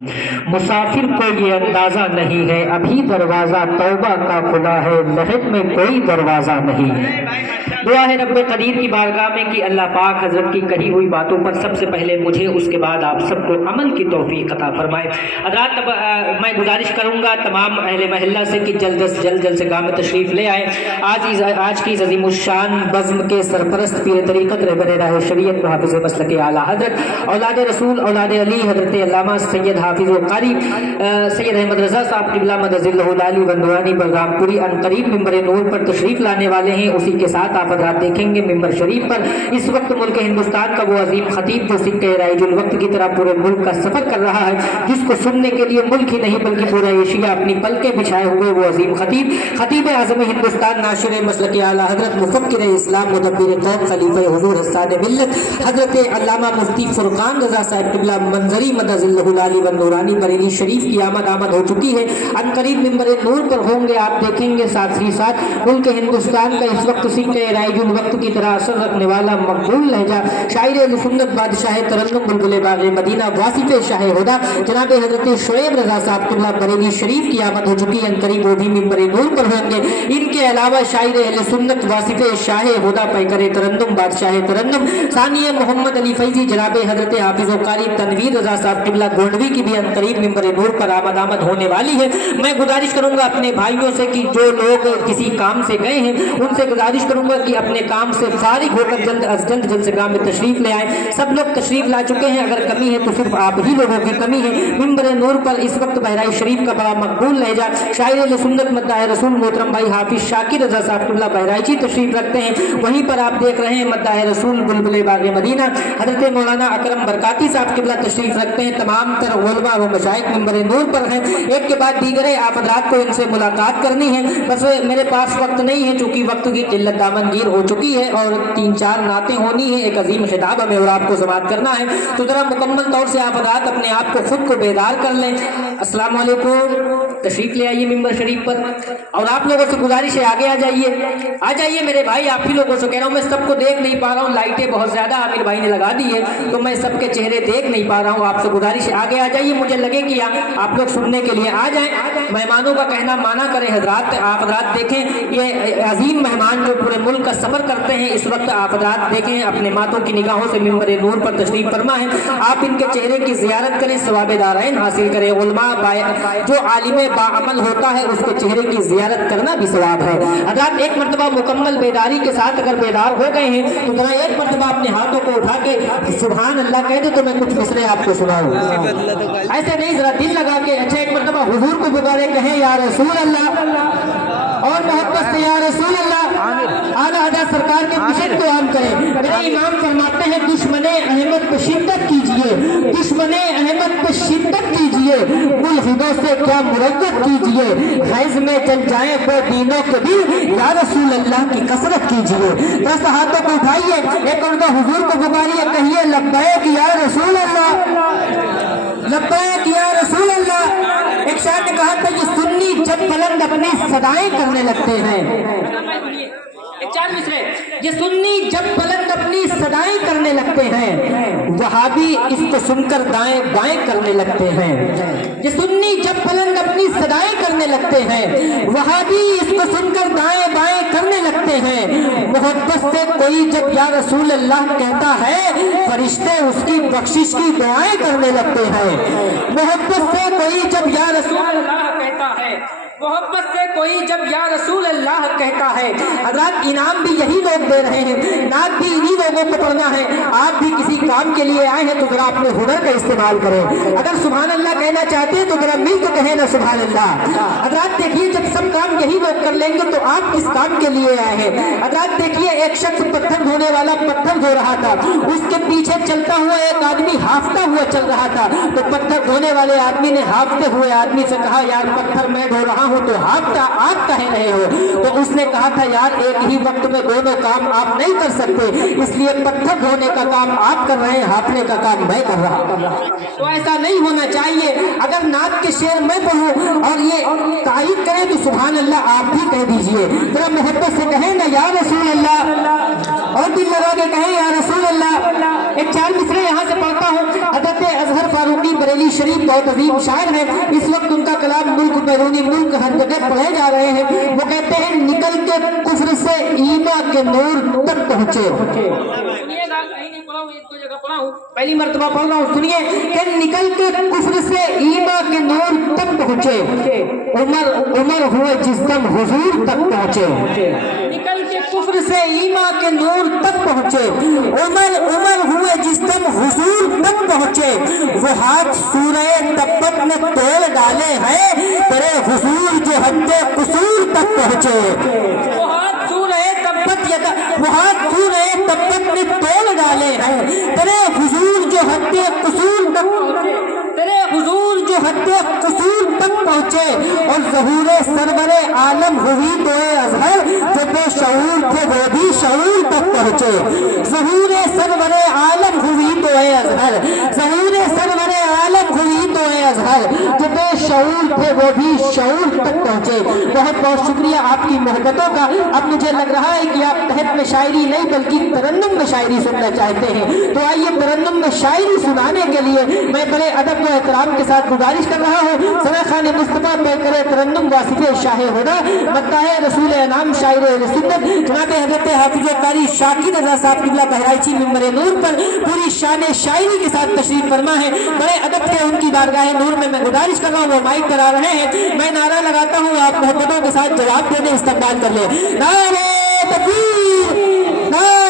मुसाफिर को ये अंदाजा नहीं है, अभी दरवाजा तौबा का खुला है, लहद में कोई दरवाजा नहीं है। दुआ है रब्बे कदीर की बारगाह में कि अल्लाह पाक हजरत की कही हुई बातों पर सबसे पहले मुझे, उसके बाद आप सबको अमल की तौफीक अता फरमाए। हज़रात, मैं गुजारिश करूँगा तमाम अहले महल्ला से कि जल्द से गाह में तशरीफ़ ले आए। आज की अज़ीमुश्शान बज़्म के सरपरस्त पीर तरीक़त रहबर राह शरीयत हाफ़िज़ मसलक आला हज़रत औलाद रसूल औलाद अली हज़रत अल्लामा सैयद हाफ़िज़ कारी सैयद अहमद रज़ा साहब क़िबला मदज़िल्लहु आली बंदवानी बलरामपुरी अनकरीब मिंबर नूर पर तशरीफ़ लाने वाले हैं। उसी के साथ आप हज़रात देखेंगे मिंबर शरीफ पर इस वक्त मुल्क हिंदुस्तान का वो अजीम खतीब जो सिक्के राइजुल वक्त की तरह पूरे मुल्क का सफ़र कर रहा है, जिसको सुनने के लिए मुल्क ही नहीं बल्कि पूरा एशिया अपनी पलके बिछाए हुए वो अजीम खतीब आज़म हिंदुस्तान नाशिर मसलक आला हज़रत मुफ़क्किर इस्लाम मुदब्बिर क़ौम खलीफ़ा हुज़ूर हस्सान मिल्लत हज़रत अल्लामा मुफ्ती फ़ुरक़ान रज़ा साहब क़िबला मंज़री मदज़िल्लहु आली व नूरानी बरेली शरीफ की आमद हो चुकी है। अनकरीब मिंबर नूर पर होंगे, आप देखेंगे। साथ ही साथ मुल्क हिंदुस्तान का इस वक्त सिक्के राइजुल वक्त की तरह असर रखने वाला मकबूल लहजा शायर सुन्नत बादशाह तरन्नुम बुलबुल बाग़ मदीना वासिफ़ शाह हुदा जनाब हज़रत शुएब रज़ा साहब क़िबला बरेली शरीफ की आमद हो चुकी है। अनकरीब वो भी मिंबर नूर पर होंगे। इनके अलावा शायर अहले सुन्नत वासिफ़ शाह हुदा पैकर तरन्नुम बादशाह तरन्नुम सानिया मोहम्मद अली फैज़ी जनाब हज़रत हाफ़िज़ कारी तनवीर रज़ा साहब क़िबला गोंडवी की भी अनकरीब मिंबर नूर पर आमद होने वाली है। मैं गुजारिश करूंगा अपने भाइयों से कि जो लोग किसी काम से गए हैं उनसे गुजारिश करूंगा कि अपने काम से फारिग होकर जल्द से गाँव में तशरीफ ले आए। सब लोग तशरीफ ला चुके हैं, अगर कमी है तो सिर्फ आप ही लोगों की कमी है। मिंबर नूर पर इस वक्त बहराइच शरीफ का बड़ा मकबूल लहजा शायर सुन्नत मद्दाह रसूल मोहतरम भाई हाफिज शाकिर रज़ा साहब क़िबला बहराइची तशरीफ रखते हैं। वहीं पर आप देख रहे हैं मद्दाह रसूल बुलबुल बाग़ मदीना हज़रत मौलाना अकरम बरकाती साहब क़िबला तशरीफ रखते हैं। तमाम तर उलमा व मशाइख मिंबर नूर पर हैं। एक के बाद दीगरे आप हज़रात को इनसे मुलाकात करनी है, बस मेरे पास वक्त नहीं है चूँकि वक्त की किल्लत दामनगीर हो चुकी है और 3-4 नातें होनी है, एक अजीम खिताब हमें और आपको समाप्त करना है। तो ज़रा मुकम्मल तौर से आप हज़रात अपने आप को खुद को बेदार कर लें। अस्सलाम वालेकुम, तशरीफ ले आइए मिंबर शरीफ पर। और आप लोगों से गुजारिश है आगे आ जाइए मेरे भाई। आप ही लोगों से कह रहा हूँ, मैं सबको देख नहीं पा रहा हूँ, लाइटें बहुत ज़्यादा आमिर भाई ने लगा दी है तो मैं सबके चेहरे देख नहीं पा रहा हूँ। आपसे गुजारिश है आगे आ जाइए, मुझे लगे कि आप लोग सुनने के लिए आ जाएं। मेहमानों का कहना माना करें हजरात। आप हजरात देखें ये अजीम मेहमान जो पूरे मुल्क का सफ़र करते हैं, इस वक्त आप हजरात देखें अपने मातों की निगाहों से मिंबर नूर पर तशरीफ फरमा है। आप इनके चेहरे की ज़ियारत करें, सवाब दारैन हासिल करें। उलमा जो आलिम बाअमल होता है उसके चेहरे की ज़ियारत करना भी सवाब है। हजरात एक मरतबा मुकम्मल बेदारी के साथ अगर बेदार हो गए हैं तो जरा एक मरतबा अपने हाथों को उठा के सुभान अल्लाह कह दे तो मैं कुछ मिसरे आपको सुनाऊं। ऐसे नहीं, जरा दिल लगा के अच्छा एक मरतबा हुजूर को पुकारे, कहें या रसूल अल्लाह और मोहब्बत से या रसूल अल्लाह। आला हज़रत सरकार के मिशन को आम करें। मेरे इमाम फरमाते हैं दुश्मने अहमद पे शिद्दत कीजिए, दुश्मने अहमद पे शिद्दत कीजिए, कुल हिदों से क्या मुरव्वत कीजिए, हैज में चल जाए वो दीनों के दिल, या रसूल अल्लाह की कसरत कीजिए। दस हाथों को उठाइए, एक और दो हुजूर को पुकारिए, कहिए लब्बैक या रसूल अल्लाह, लब्बैक या रसूल अल्लाह। एक शायर ने कहा था कि सुन्नी जब बुलंद अपनी सदाएं करने लगते हैं, चार मिसरे, ये सुन्नी जब बुलंद अपनी सदाएं करने लगते हैं, वहाबी इसको सुनकर दाएं बाएं करने लगते हैं। ये सुन्नी जब बुलंद अपनी सदाएं करने लगते हैं, वहाबी इसको सुनकर दाएं बाएं करने लगते हैं। मोहब्बत से कोई जब या रसूल अल्लाह कहता है, फरिश्ते उसकी बख्शिश की दुआएं करने लगते हैं। मोहब्बत से कोई जब या रसूल अल्लाह कहता है, मोहब्बत से कोई जब या रसूल अल्लाह कहता है। हज़रात इनाम भी यही लोग दे रहे हैं, नात भी इन्हीं लोगों को पढ़ना है। आप भी किसी काम के लिए आए हैं तो जरा अपने हुनर का इस्तेमाल करें। अगर सुभान अल्लाह कहना चाहते हैं तो जरा मिल के कहें ना सुभान अल्लाह। हज़रात देखिए जब सब काम यही लोग कर लेंगे तो आप किस काम के लिए आए हैं। हज़रात देखिए एक शख्स पत्थर धोने वाला पत्थर धो रहा था, उसके पीछे चलता हुआ एक आदमी हाफता हुआ चल रहा था। तो पत्थर धोने वाले आदमी ने हाफते हुए आदमी से कहा, यार पत्थर मैं धो रहा हूँ तो हाफता आप कह रहे हो। तो उसने कहा था, यार एक ही वक्त में दोनों काम आप नहीं कर सकते, इसलिए पत्थर धोने का काम आप कर रहे हैं, हाफने का काम मैं कर रहा हूँ। तो ऐसा नहीं होना चाहिए। अगर नात के शेर मैं पढ़ूं और ये तारीफ करें तो सुभान अल्लाह आप भी कह दीजिए। जरा मोहब्बत से कहें ना या रसूल अल्लाह, और दिल लगा के कहें या रसूल अल्लाह। एक चार मिसरे यहाँ से पढ़ता हूँ। हज़रत اظہر فاروقی بریلی شریف بہت عظیم شاعر ہے. اس وقت ان کا کلام ملک بیرونی ملک ہر جگہ پڑھے جا رہے ہیں. وہ کہتے ہیں نکل کے کفر سے ایمان کے نور تک پہنچے. پہلی مرتبہ پڑھ رہا ہوں, سنیے کہ نکل کے کفر سے ایمان کے نور تک پہنچے, عمر ہوئے جس دم حضور تک پہنچے. نکل کے کفر سے ایمان کے نور تک پہنچے, عمر ہوئے جس دم حضور تک پہنچے. وہ ہاتھ سورہ تبت میں توڑ ڈالے ہیں تیرے حضور جو حد قصور تک پہنچے. وہ ہاتھ سورہ تبت میں توڑ ڈالے ہیں تیرے حضور جو حد قصور تک پہنچے. تیرے حضور جو حد قصور تک پہنچے. اور ظہور سرور عالم ہوئی تو اظہر جو بے شعور تھے وہ بھی شعور تک پہنچے. ظہور سرور عالم ہوئی تو اظہر, ظہور سرور عالم ہوئی تو اظہر جو بے شعور تھے وہ بھی شعور تک پہنچے. بہت بہت شکریہ آپ کی محبتوں کا. اب مجھے لگ رہا ہے کہ آپ تحت میں شاعری نہیں بلکہ ترنم میں شاعری سننا چاہتے ہیں, تو آئیے ترنم میں شاعری سنانے کے لیے میں بڑے ادب و احترام کے ساتھ گزارش کر رہا ہوں. سنا خان مصطفیٰ پیکر ترنم واصف شاہ ہدا مداح رسول انعام شاعر سنت جناب حضرت حافظ قاری شاکر رضا صاحب قبلہ بہرائچی ممبر نور پر پوری شان شاعری کے ساتھ تشریف فرما ہے. بڑے ادب سے ان کی بارگاہ نور میں گزارش کر رہا ہوں, وہ مائک پر آ رہے ہیں. میں نعرہ لگاتا ہوں, آپ محبتوں کے ساتھ جواب دینے استقبال کر لیں. نعرہ تکبیر, نعرہ